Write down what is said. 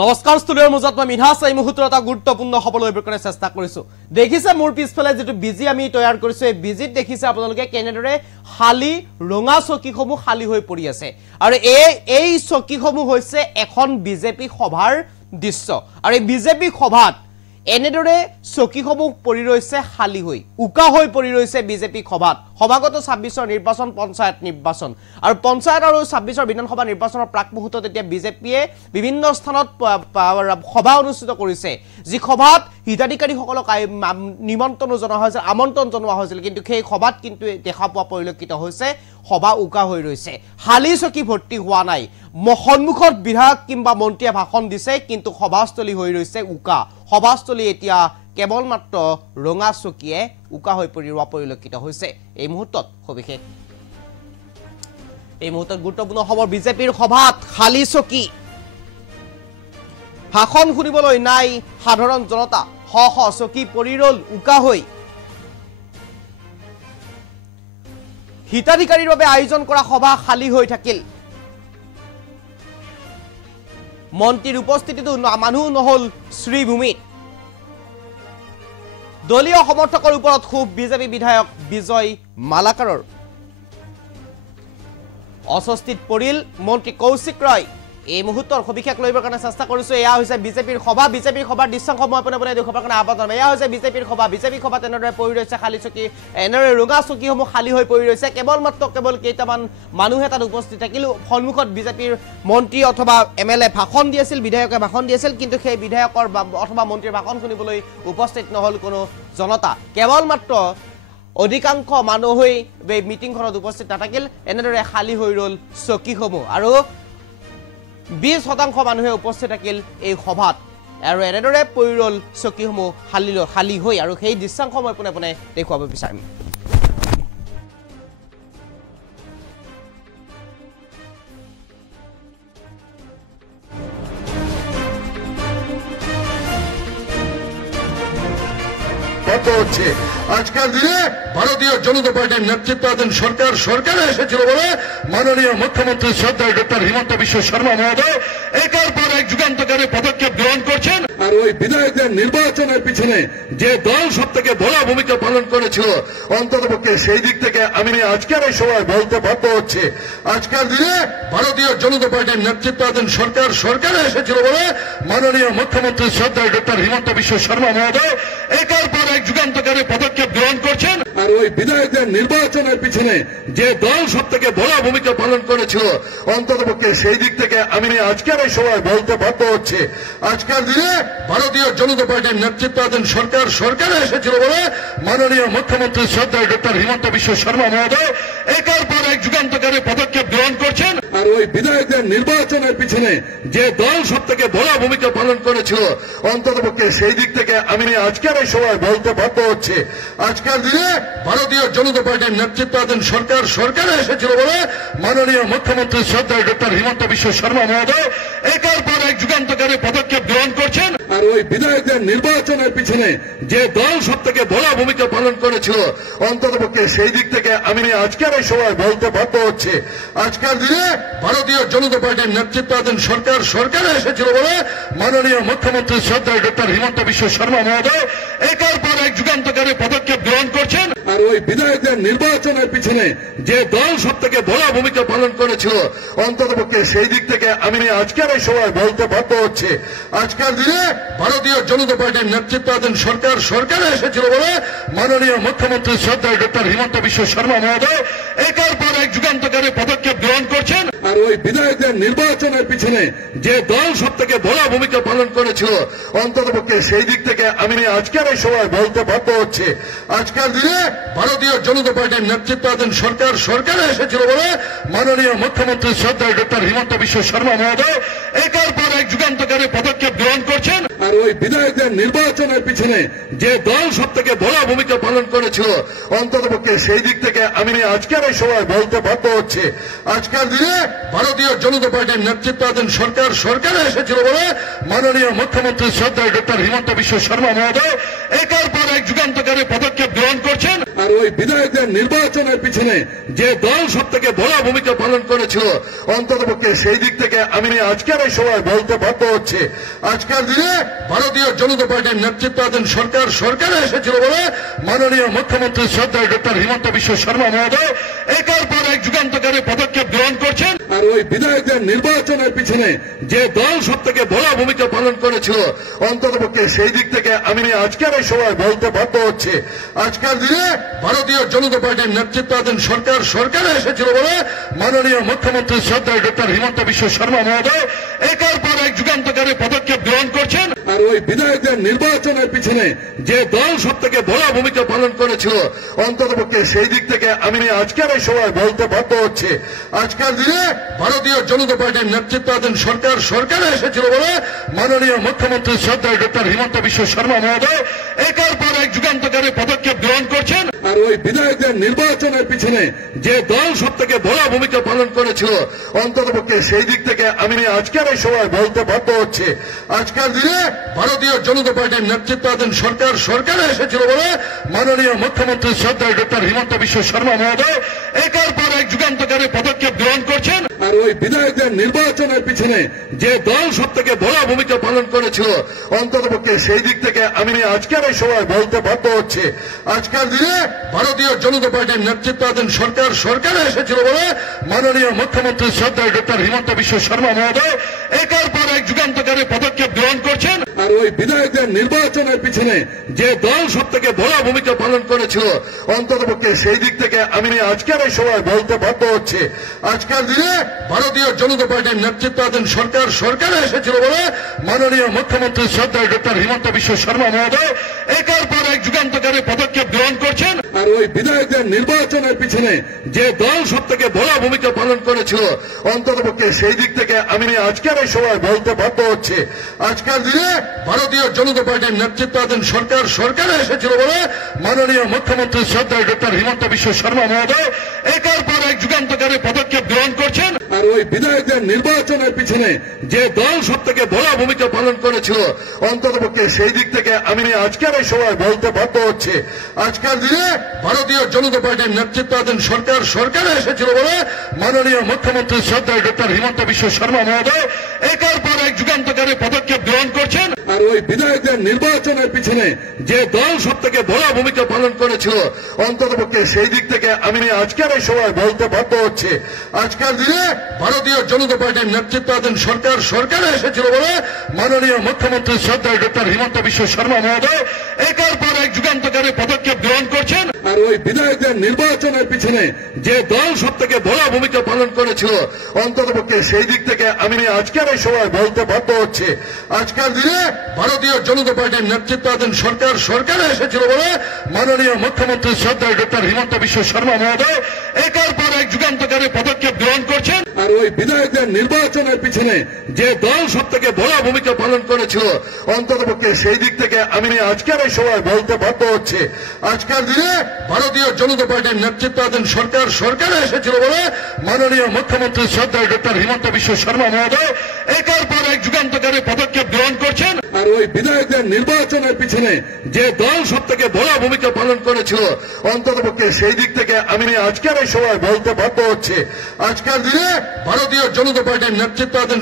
নমস্কাৰ ষ্টুডিঅ'ৰ মাজত মই মিনহাছ এই মুহূৰ্তত এটা গুৰুত্বপূৰ্ণ খবৰ লৈ বৰকনে চেষ্টা কৰিছো। দেখিছে মোৰ পিছফালে যেটো বিজি আমি তৈয়াৰ কৰিছো এই বিজিত দেখিছে আপোনালোকে কেনেদৰে খালি ৰঙা চকীসমূহ খালি হৈ পৰি আছে আৰু এই চকীসমূহ হৈছে এখন বিজেপি সভাৰ দৃশ্য আৰু এই বিজেপি সভাত এনেদৰে চকীসমূহ পৰি ৰৈছে খালি হৈ উকা হৈ পৰি ৰৈছে বিজেপি সভাত সভাগত 26ৰ নিৰ্বাচন পঞ্চায়ত নিৰ্বাচন আৰু পঞ্চায়ত আৰু 26ৰ বিধানসভা নিৰ্বাচনৰ প্ৰাক মুহূৰ্তত এতিয়া বিজেপিয়ে বিভিন্ন স্থানত সভা অনুষ্ঠিত কৰিছে যি সভাত হিতাধিকাৰীসকলক নিমন্ত্ৰণ জনোৱা হৈছে আমন্ত্ৰণ জনোৱা হৈছিল কিন্তু সেই সভাত কিন্তু দেখা পোৱা পৰিলক্ষিত হৈছে সভা উকা হৈ ৰৈছে খালি চকী ভৰ্তি হোৱা নাই সন্মুখত বিধায়ক কিংবা মন্ত্ৰীয়ে ভাষণ দিছে কিন্তু সভাস্থলী হৈ ৰৈছে উকা সভাস্থলী এতিয়া কেৱল মাত্ৰ ৰঙা চকীয়ে উকা হৈ পৰিৰোৱা পৰিলক্ষিত হৈছে এই মুহূৰ্তত সবিশেষ এই মুহূৰ্তত গুৰুত্বপূৰ্ণ খবৰ বিজেপিৰ সভাত খালি চকী ভাষণ শুনিবলৈ নাই সাধাৰণ জনতা শ চকী পৰি ৰল উকা হৈ হিতাধিকাৰীৰ বাবে আয়োজন কৰা সভা খালি হৈ থাকিল মন্ত্ৰীৰ উপস্থিতিটো মানুহ নহল শ্ৰীভূমিত দলীয় সমৰ্থকৰ ওপৰত খুব বিজেপি বিধায়ক বিজয় মালাকাৰৰ অস্বস্তিত পৰিল মন্ত্ৰী কৌশিক ৰয় এই মুহূৰ্তৰ সবিশেষ লইবৰ কাৰণে চেষ্টা কৰিছো এয়া হৈছে বিজেপিৰ সভাৰ দৃশ্যাংশ মই আপুনি দেখুৱাবৰ কাৰণে আহ্বান এয়া হৈছে বিজেপিৰ সভা তেনেদৰে পৰি ৰৈছে খালি চকী এনেদৰে ৰঙা চকীসমূহ খালি হৈ পৰি ৰৈছে কেৱল কেইটামান মানুহে তাত উপস্থিত থাকিল সন্মুখত বিজেপিৰ মন্ত্ৰী অথবা এমএলএ ভাষণ দিছিল বিধায়কে ভাষণ দিছিল কিন্তু সেই বিধায়কৰ অথবা মন্ত্ৰীৰ ভাষণ শুনিবলৈ উপস্থিত নহল কোনো জনতা কেৱল মাত্ৰ অধিকাংশ মানুহে এই মিটিংখনত উপস্থিত নাথাকিল এনেদৰে খালি হৈ ৰল চকীসমূহ আৰু 20% মানুহে উপস্থিত থাকিল এই সভাত আৰু এনেদৰে পৰি ৰল চকীসমূহ খালি হৈ আৰু সেই দৃশ্যাংশ মই পুনে দেখুৱাব বিচাৰিম আজকের দিনে ভারতীয় জনতা পার্টির নেতৃত্বাধীন সরকারে এসেছিল বলে মাননীয় মুখ্যমন্ত্রী শ্রদ্ধেয় ডক্টর হিমন্ত বিশ্ব শর্মা মহোদয় একের পর এক যুগান্তকারী পদক্ষেপ গ্রহণ করছেন আর ওই বিধায়কদের নির্বাচনের পিছনে যে দল সব থেকে বড় ভূমিকা পালন করেছিল অন্ততপক্ষে সেই দিক থেকে আমি আজকের এই সময় বলতে বাধ্য হচ্ছে আজকের দিনে ভারতীয় জনতা পার্টির নেতৃত্বাধীন সরকারে এসেছিল বলে মাননীয় মুখ্যমন্ত্রী শ্রদ্ধেয় ডক্টর হিমন্ত বিশ্ব শর্মা মহোদয় একের পর এক যুগান্তকারী পদক্ষেপ গ্রহণ করছেন আর ওই বিধায়কদের নির্বাচনের পিছনে যে দল সব থেকে বড় ভূমিকা পালন করেছিল অন্ততপক্ষে সেই দিক থেকে আমি আজকের এই সময় বলতে বাধ্য হচ্ছে আজকের দিনে ভারতীয় জনতা পার্টির নেতৃত্বাধীন সরকারে এসেছিল বলে মাননীয় মুখ্যমন্ত্রী শ্রদ্ধেয় ডক্টর হিমন্ত বিশ্ব শর্মা মহোদয় একের পর এক যুগান্তকারী পদক্ষেপ গ্রহণ করছেন আর ওই বিধায়কদের নির্বাচনের পিছনে যে দল সব থেকে বড় ভূমিকা পালন করেছিল অন্ততপক্ষে সেই দিক থেকে আমি আজকের এই সময় বলতে বাধ্য হচ্ছে আজকের দিনে ভারতীয় জনতা পার্টির নেতৃত্বাধীন সরকারে এসেছিল বলে মাননীয় মুখ্যমন্ত্রী শ্রদ্ধেয় ডক্টর হিমন্ত বিশ্ব শর্মা মহোদয় একের পর এক যুগান্তকারী পদক্ষেপ গ্রহণ করছেন আর ওই বিধায়কদের নির্বাচনের পিছনে যে দল সব থেকে বড় ভূমিকা পালন করেছিল অন্ততপক্ষে সেই দিক থেকে আমি আজকের এই সময় বলতে বাধ্য হচ্ছে আজকের দিনে ভারতীয় জনতা পার্টির নেতৃত্বাধীন সরকারে এসেছিল বলে মাননীয় মুখ্যমন্ত্রী শ্রদ্ধেয় ডক্টর হিমন্ত বিশ্ব শর্মা মহোদয় একের পর এক যুগান্তকারী পদক্ষেপ গ্রহণ করছেন আর ওই বিধায়কদের নির্বাচনের পিছনে যে দল সব থেকে বড় ভূমিকা পালন করেছিল অন্ততপক্ষে সেই দিক থেকে আমি আজকের এই সময় বলতে বাধ্য হচ্ছে আজকের দিনে ভারতীয় জনতা পার্টির নেতৃত্বাধীন সরকারে এসেছিল বলে মাননীয় মুখ্যমন্ত্রী শ্রদ্ধেয় ডক্টর হিমন্ত বিশ্ব শর্মা মহোদয় একের পর এক যুগান্তকারী পদক্ষেপ গ্রহণ করছেন আর ওই বিধায়কদের নির্বাচনের পিছনে যে দল সব থেকে বড় ভূমিকা পালন করেছিল অন্ততপক্ষে সেই দিক থেকে আমি আজকের এই সময় বলতে বাধ্য হচ্ছে আজকের দিনে ভারতীয় জনতা পার্টির নেতৃত্বাধীন সরকারে এসেছিল বলে মাননীয় মুখ্যমন্ত্রী শ্রদ্ধেয় ডক্টর হিমন্ত বিশ্ব শর্মা মহোদয় একের পর এক যুগান্তকারী পদক্ষেপ গ্রহণ করছেন আর ওই বিধায়কদের নির্বাচনের পিছনে যে দল সব থেকে বড় ভূমিকা পালন করেছিল অন্ততপক্ষে সেই দিক থেকে আমি আজকের এই সময় বলতে বাধ্য হচ্ছে আজকের দিনে ভারতীয় জনতা পার্টির নেতৃত্বাধীন সরকারে এসেছিল বলে মাননীয় মুখ্যমন্ত্রী শ্রদ্ধেয় ডক্টর হিমন্ত বিশ্ব শর্মা মহোদয় একের পর এক যুগান্তকারী পদক্ষেপ গ্রহণ করছেন। আর ওই বিধায়কদের নির্বাচনের পিছনে যে দল সব থেকে বড় ভূমিকা পালন করেছিল, অন্ততপক্ষে সেই দিক থেকে আমি আজকের এই সময় বলতে বাধ্য হচ্ছে, আজকের দিনে ভারতীয় জনতা পার্টির নেতৃত্বাধীন সরকারে এসেছিল বলে মাননীয় মুখ্যমন্ত্রী শ্রদ্ধেয় ডক্টর হিমন্ত বিশ্ব শর্মা মহোদয় একের পর এক যুগান্তকারী পদক্ষেপ গ্রহণ করছেন। আর ওই বিধায়কদের নির্বাচনের পিছনে যে দল সব থেকে বড় ভূমিকা পালন করেছিল, অন্ততপক্ষে সেই দিক থেকে আমি আজকের এই সময় বলতে বাধ্য হচ্ছে, আজকের দিনে ভারতীয় জনতা পার্টির নেতৃত্বাধীন সরকারে এসেছিল বলে মাননীয় মুখ্যমন্ত্রী শ্রদ্ধেয় ডক্টর হিমন্ত বিশ্ব শর্মা মহোদয় একের পর এক যুগান্তকারী পদক্ষেপ গ্রহণ করছেন। আর ওই বিধায়কদের নির্বাচনের পিছনে যে দল সব থেকে বড় ভূমিকা পালন করেছিল, অন্ততপক্ষে সেই দিক থেকে আমি আজকের এই সময় বলতে বাধ্য হচ্ছে, আজকের দিনে ভারতীয় জনতা পার্টির নেতৃত্বাধীন সরকারে এসেছিল বলে মাননীয় মুখ্যমন্ত্রী শ্রদ্ধেয় ডক্টর হিমন্ত বিশ্ব শর্মা মহোদয় একের পর এক যুগান্তকারী পদক্ষেপ গ্রহণ করছেন। আর ওই বিধায়কদের নির্বাচনের পিছনে যে দল সব থেকে বড় ভূমিকা পালন করেছিল, অন্ততপক্ষে সেই দিক থেকে আমি আজকের এই সময় বলতে বাধ্য হচ্ছে, আজকের দিনে ভারতীয় জনতা পার্টির নেতৃত্বাধীন সরকারে এসেছিল বলে মাননীয় মুখ্যমন্ত্রী শ্রদ্ধেয় ডক্টর হিমন্ত বিশ্ব শর্মা মহোদয় একের পর এক যুগান্তকারী পদক্ষেপ গ্রহণ করছেন। আর ওই বিধায়কদের নির্বাচনের পিছনে যে দল সব থেকে বড় ভূমিকা পালন করেছিল, অন্ততপক্ষে সেই দিক থেকে আমি আজকের এই সময় বলতে বাধ্য হচ্ছে, আজকের দিনে ভারতীয় জনতা পার্টির নেতৃত্বাধীন সরকারে এসেছিল বলে মাননীয় মুখ্যমন্ত্রী শ্রদ্ধেয় ডক্টর হিমন্ত বিশ্ব শর্মা মহোদয় একের পর এক যুগান্তকারী পদক্ষেপ গ্রহণ করছেন। আর ওই বিধায়কদের নির্বাচনের পিছনে যে দল সব থেকে বড় ভূমিকা পালন করেছিল, অন্ততপক্ষে সেই দিক থেকে আমি আজকের এই সময় বলতে বাধ্য হচ্ছে, আজকের দিনে ভারতীয় জনতা পার্টির নেতৃত্বাধীন সরকারে এসেছিল বলে মাননীয় মুখ্যমন্ত্রী শ্রদ্ধেয় ডক্টর হিমন্ত বিশ্ব শর্মা মহোদয় একের পর এক যুগান্তকারী পদক্ষেপ গ্রহণ করছেন। আর ওই বিধায়কদের নির্বাচনের পিছনে যে দল সব থেকে বড় ভূমিকা পালন করেছিল, অন্ততপক্ষে সেই দিক থেকে আমি আজকের এই সময় বলতে বাধ্য হচ্ছে, আজকের দিনে ভারতীয় জনতা পার্টির নেতৃত্বাধীন সরকারে এসেছিল বলে মাননীয় মুখ্যমন্ত্রী শ্রদ্ধেয় ডক্টর হিমন্ত বিশ্ব শর্মা মহোদয় একের পর এক যুগান্তকারী পদক্ষেপ গ্রহণ করছেন। আর ওই বিধায়কদের নির্বাচনের পিছনে যে দল সব থেকে বড় ভূমিকা পালন করেছিল, অন্ততপক্ষে সেই দিক থেকে আমি আজকের এই সময় বলতে বাধ্য হচ্ছে, আজকের দিনে ভারতীয় জনতা পার্টির নেতৃত্বাধীন সরকারে এসেছিল বলে মাননীয় মুখ্যমন্ত্রী শ্রদ্ধেয় ডক্টর হিমন্ত বিশ্ব শর্মা মহোদয় একের পর এক যুগান্তকারী পদক্ষেপ গ্রহণ করছেন। আর ওই বিধায়কদের নির্বাচনের পিছনে যে দল সব থেকে বড় ভূমিকা পালন করেছিল, অন্ততপক্ষে সেই দিক থেকে আমি আজকের এই সময় বলতে বাধ্য হচ্ছে, আজকের দিনে ভারতীয় জনতা পার্টির নেতৃত্বাধীন সরকারে এসেছিল বলে মাননীয় মুখ্যমন্ত্রী শ্রদ্ধেয় ডক্টর হিমন্ত বিশ্ব শর্মা মহোদয় একের পর এক যুগান্তকারী পদক্ষেপ গ্রহণ করছেন। আর ওই বিধায়কদের নির্বাচনের পিছনে যে দল সব থেকে বড় ভূমিকা পালন করেছিল, অন্ততপক্ষে সেই দিক থেকে আমি আজকের এই সময় বলতে বাধ্য হচ্ছে, আজকের দিনে ভারতীয় জনতা পার্টির নেতৃত্বাধীন সরকারে এসেছিল বলে মাননীয় মুখ্যমন্ত্রী শ্রদ্ধেয় ডক্টর হিমন্ত বিশ্ব শর্মা মহোদয় একের পর এক যুগান্তকারী পদক্ষেপ গ্রহণ করছেন। আর ওই বিধায়কদের নির্বাচনের পিছনে যে দল সব থেকে বড় ভূমিকা পালন করেছিল, অন্ততপক্ষে সেই দিক থেকে আমি আজকের এই সময় বলতে বাধ্য হচ্ছে, আজকের দিনে ভারতীয় জনতা পার্টির নেতৃত্বাধীন সরকারে এসেছিল বলে মাননীয় মুখ্যমন্ত্রী শ্রদ্ধেয় ডক্টর হিমন্ত বিশ্ব শর্মা মহোদয় একের পর এক যুগান্তকারী পদক্ষেপ গ্রহণ করছেন। আর ওই বিধায়কদের নির্বাচনের পিছনে যে দল সব থেকে বড় ভূমিকা পালন করেছিল, অন্ততপক্ষে সেই দিক থেকে আমি আজকের এই সময় বলতে বাধ্য হচ্ছে, আজকের দিনে ভারতীয় জনতা পার্টির নেতৃত্বাধীন